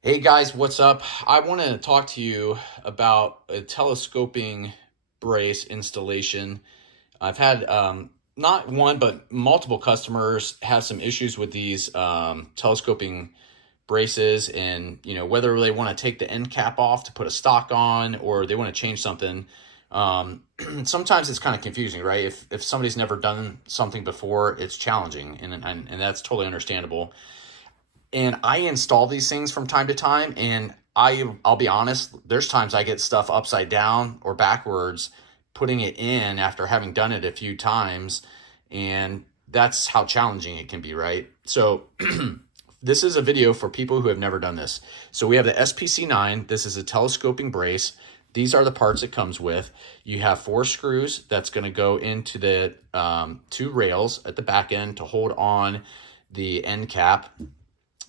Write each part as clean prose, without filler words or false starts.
Hey guys, what's up? I want to talk to you about a telescoping brace installation. I've had not one, but multiple customers have some issues with these telescoping braces, and whether they want to take the end cap off to put a stock on, or they want to change something. Sometimes it's kind of confusing, right? If somebody's never done something before, it's challenging, and that's totally understandable. And I install these things from time to time, and I'll be honest, there's times I get stuff upside down or backwards putting it in after having done it a few times, and that's how challenging it can be, right? So this is a video for people who have never done this. So we have the SPC9. This is a telescoping brace. These are the parts it comes with. You have 4 screws that's going to go into the 2 rails at the back end to hold on the end cap.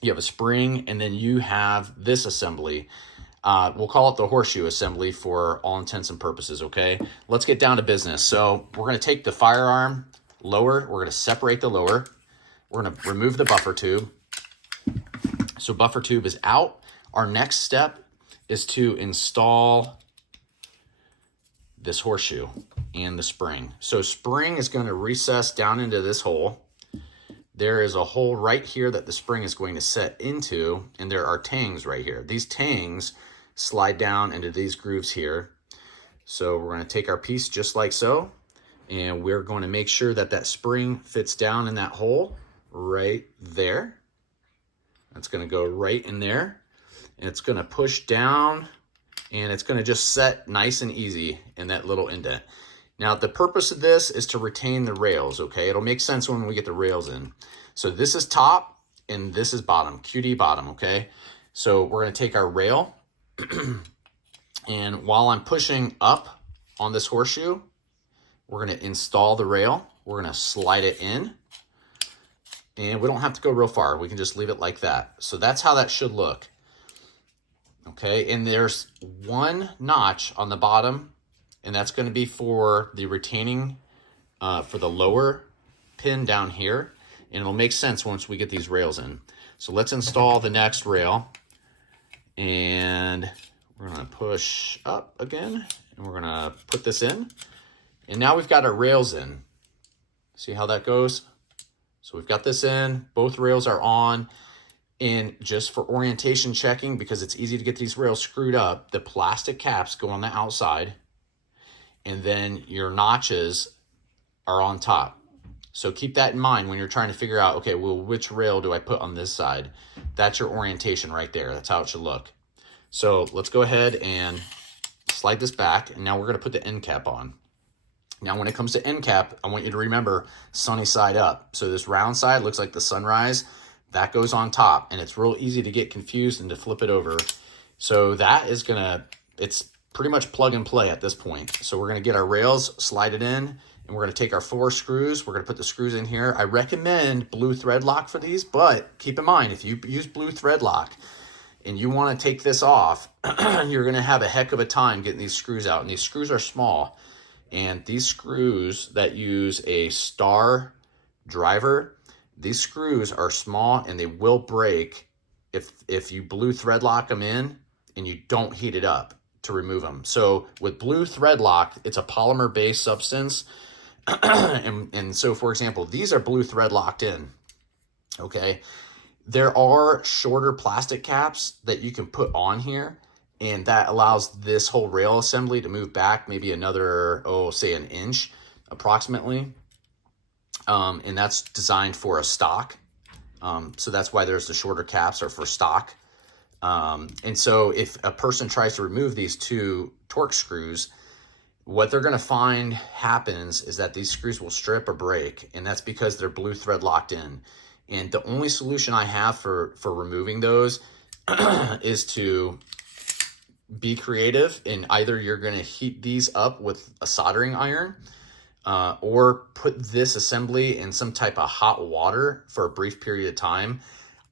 You have a spring, and then you have this assembly. We'll call it the horseshoe assembly for all intents and purposes, okay? Let's get down to business. So we're going to take the firearm lower. We're going to separate the lower. We're going to remove the buffer tube. So buffer tube is out. Our next step is to install this horseshoe and the spring. So spring is going to recess down into this hole. There is a hole right here that the spring is going to set into, and there are tangs right here. These tangs slide down into these grooves here. So we're going to take our piece just like so, and we're going to make sure that that spring fits down in that hole right there. That's going to go right in there, and it's going to push down, and it's going to just set nice and easy in that little indent. Now, the purpose of this is to retain the rails, okay? It'll make sense when we get the rails in. So this is top and this is bottom, QD bottom, okay? So we're gonna take our rail and while I'm pushing up on this horseshoe, we're gonna install the rail. We're gonna slide it in, and we don't have to go real far. We can just leave it like that. So that's how that should look, okay? And there's one notch on the bottom, and that's going to be for the retaining for the lower pin down here, and it'll make sense once we get these rails in. So let's install the next rail, and we're going to push up again, and we're going to put this in, and now we've got our rails in. See how that goes? So we've got this in, both rails are on, and just for orientation checking, because it's easy to get these rails screwed up, the plastic caps go on the outside, and then your notches are on top. So keep that in mind when you're trying to figure out, okay, well, which rail do I put on this side? That's your orientation right there. That's how it should look. So let's go ahead and slide this back, and now we're gonna put the end cap on. Now, when it comes to end cap, I want you to remember sunny side up. So this round side looks like the sunrise, that goes on top, and it's real easy to get confused and to flip it over. So that is it's pretty much plug and play at this point. So we're gonna get our rails, slide it in, and we're gonna take our 4 screws. We're gonna put the screws in here. I recommend blue thread lock for these, but keep in mind, if you use blue thread lock and you wanna take this off, you're gonna have a heck of a time getting these screws out. And these screws are small. And these screws that use a star driver, these screws are small and they will break if you blue thread lock them in and you don't heat it up to remove them. So with blue thread lock, it's a polymer based substance. and so for example, these are blue thread locked in, okay? There are shorter plastic caps that you can put on here, and that allows this whole rail assembly to move back maybe another, say an inch approximately. And that's designed for a stock. So that's why there's the shorter caps are for stock. And so if a person tries to remove these 2 torque screws, what they're going to find happens is that these screws will strip or break, and that's because they're blue thread locked in. And the only solution I have for removing those is to be creative, and either you're going to heat these up with a soldering iron, or put this assembly in some type of hot water for a brief period of time.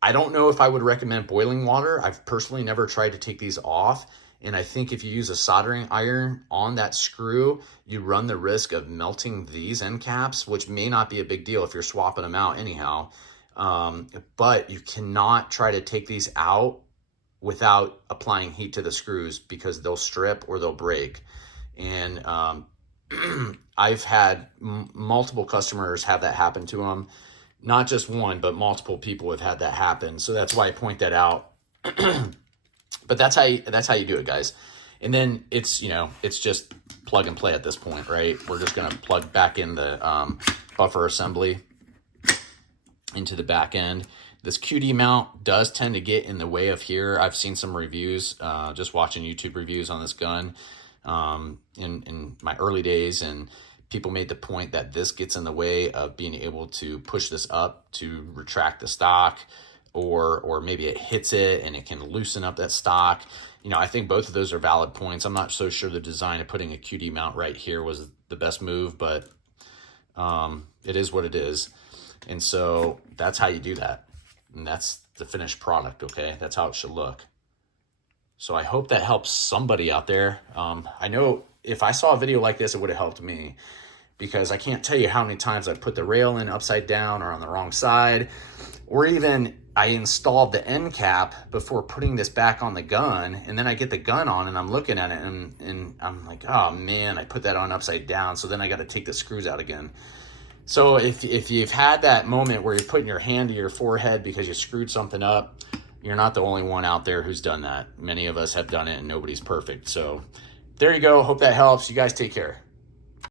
I don't know if I would recommend boiling water. I've personally never tried to take these off. And I think if you use a soldering iron on that screw, you run the risk of melting these end caps, which may not be a big deal if you're swapping them out anyhow. But you cannot try to take these out without applying heat to the screws, because they'll strip or they'll break. And I've had multiple customers have that happen to them. Not just one, but multiple people have had that happen. So that's why I point that out. But that's how you do it, guys. And then it's, you know, it's just plug and play at this point, right? We're just going to plug back in the buffer assembly into the back end. This QD mount does tend to get in the way of here. I've seen some reviews, just watching YouTube reviews on this gun in my early days, and people made the point that this gets in the way of being able to push this up to retract the stock, or maybe it hits it and it can loosen up that stock. You know, I think both of those are valid points. I'm not so sure the design of putting a QD mount right here was the best move, but it is what it is. And so that's how you do that. And that's the finished product, okay? That's how it should look. So I hope that helps somebody out there. I know if I saw a video like this, it would have helped me, because I can't tell you how many times I put the rail in upside down or on the wrong side, or even I installed the end cap before putting this back on the gun, and then I get the gun on and I'm looking at it and I'm like, oh man, I put that on upside down, so then I got to take the screws out again. So if you've had that moment where you're putting your hand to your forehead because you screwed something up, you're not the only one out there who's done that. Many of us have done it, and nobody's perfect. So there you go. Hope that helps. You guys take care.